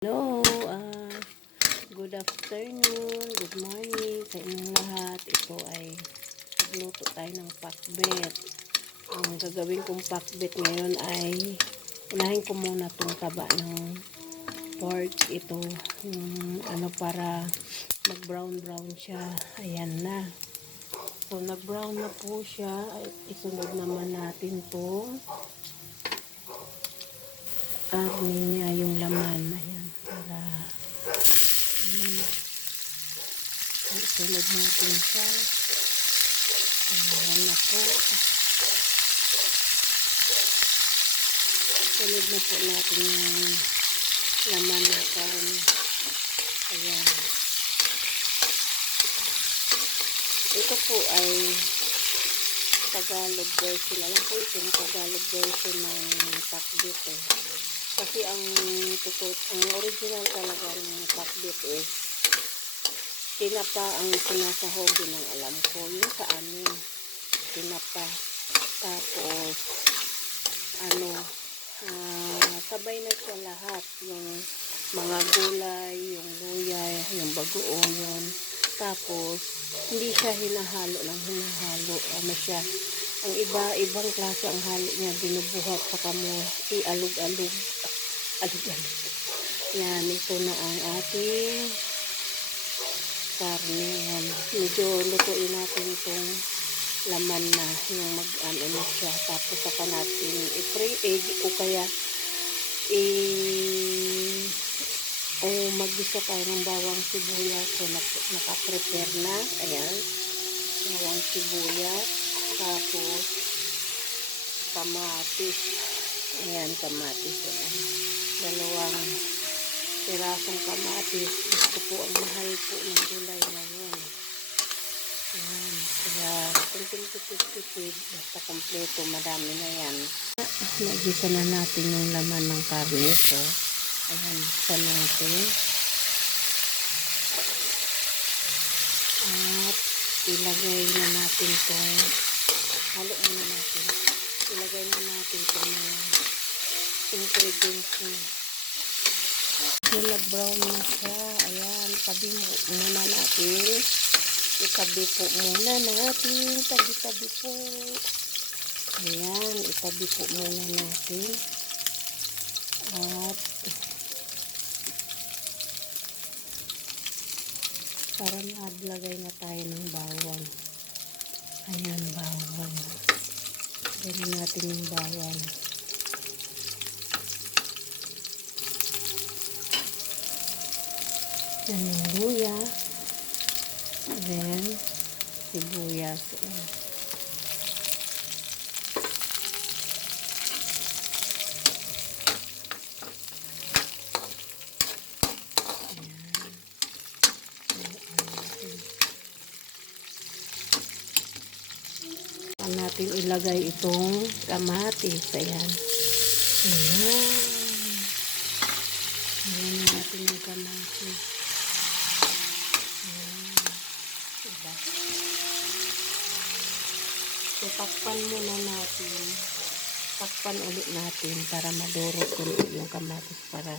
Hello, good afternoon, good morning sa inyong lahat. Ito ay magluto tayo ng pakbet. Ang gagawin kong pakbet ngayon ay unahin ko muna itong taba ng pork. Ito yung para mag brown siya. Ayan na. So nag brown na po siya. Ay, isunod naman natin itong karne niya, yung laman. Ayan, para ayan. Isunod natin siya. Ayan na po. Isunod na po natin yung laman na karne. Ayan. Ito po ay Tagalog version. Alam po itong Tagalog version ng pakbet eh. Kasi ang original talaga ng pakbet is tinapa ang sinasahogin ng alam ko. Yung sa amin, tinapa. Tapos, sabay na siya lahat. Yung mga gulay, yung luya, yung bagoong yun. Tapos, hindi siya hinahalo ng hinahalo. Siya. Ang ibang klase ang halo niya, binubuhat sa kamo, ialog-alog. Alog-alog. Yan, ito na ang ating karne. Yan. Medyo lutuin natin itong laman na yung na siya. Tapos saka natin i-fry egg o kaya mag-gisa tayo ng bawang sibuyas. So naka-prepare na. Ayan. Bawang sibuyas. Tapos kamatis. Ayan, kamatis. Ayan. Dalawang pirasong kamatis. Gusto po ang mahal po ng gulay ngayon. Ayan. Kaya kunting tipid-tipid. Basta kompleto. Madami na yan. Nagisa na natin yung laman ng karne. So, ayan. Basta natin. At ilagay na natin itong halo muna natin. Ilagay na natin itong mga ingredients niya. Brown na siya. Ayan, tabi muna natin. Itabi po muna natin. Tabi po. Ayan, itabi po muna natin. At para maglagay na tayo ng bawang. Ayan, bawang. Lagyan natin yung bawang. Yan yung luya. Then, sibuyas. Ayan. Natin ilagay itong kamatis. Ayan. Ayan. Ayan natin yung kamatis. Ayan. Diba? So, takpan muna natin. Takpan ulit natin para madurog ulit yung kamatis para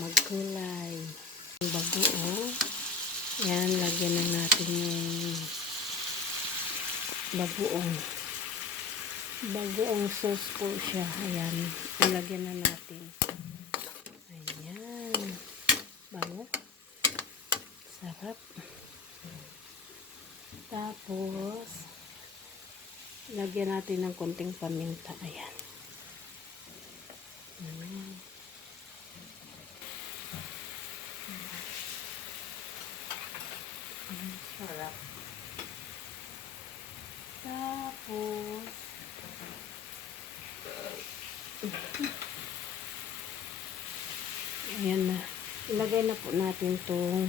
magkulay. Yung bagoong. Ayan, lagyan na natin yung bagoong sauce po siya. Ayan, ilagyan na natin. Ayan, bango, sarap. Tapos lagyan natin ng konting paminta. Ayan. Sarap. Tapos ayan na. Ilagay na po natin itong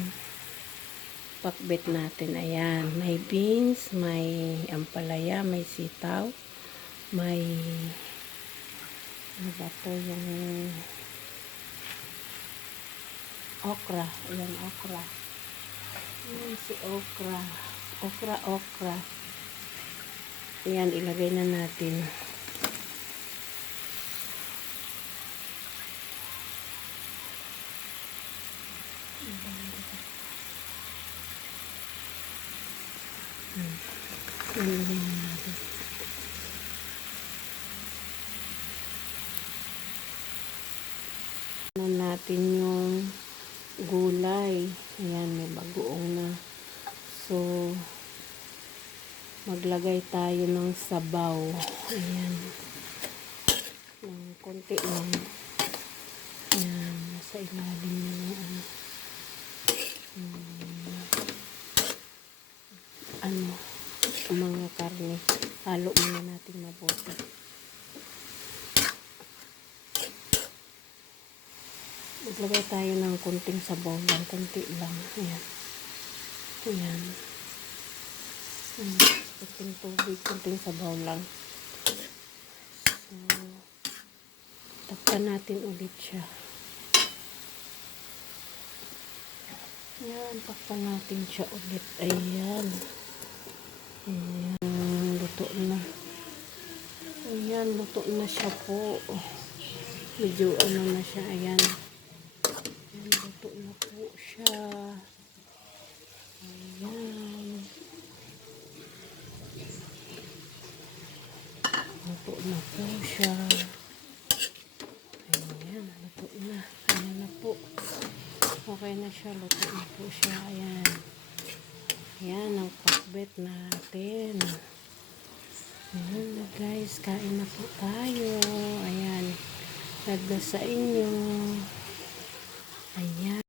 pakbet natin. Ayan. May beans, may ampalaya, may sitaw, may ano ba ito? Yung okra. Ayan, okra. Ayan si okra. Okra. Ayan, ilagay na natin. Ilagay na natin. Natin yung gulay. Ayan, may bagoong na. So, maglagay tayo ng sabaw. Ayan. Ng konti lang. Ayan, nasa ilalim na ng mga karne. Halo muna natin mabuti. Maglagay tayo ng konting sabaw lang, konti lang. Ayan. Ayan. Konting tubig, konting sabaw lang. So, takpan natin ulit siya. Ayan, takpan natin siya ulit. Ayan. Ayan, luto na. Ayan, luto na siya po. Medyo ano na siya. Ayan. Ayan, luto na po siya. Ayan. Luto na po siya. Ayan, luto na. Ayan na po. Okay na siya. Luto na po siya. Ayan. Ayan ang pakbet natin. Ayan na guys. Kain na po tayo. Ayan. God bless sa inyo. Ayan.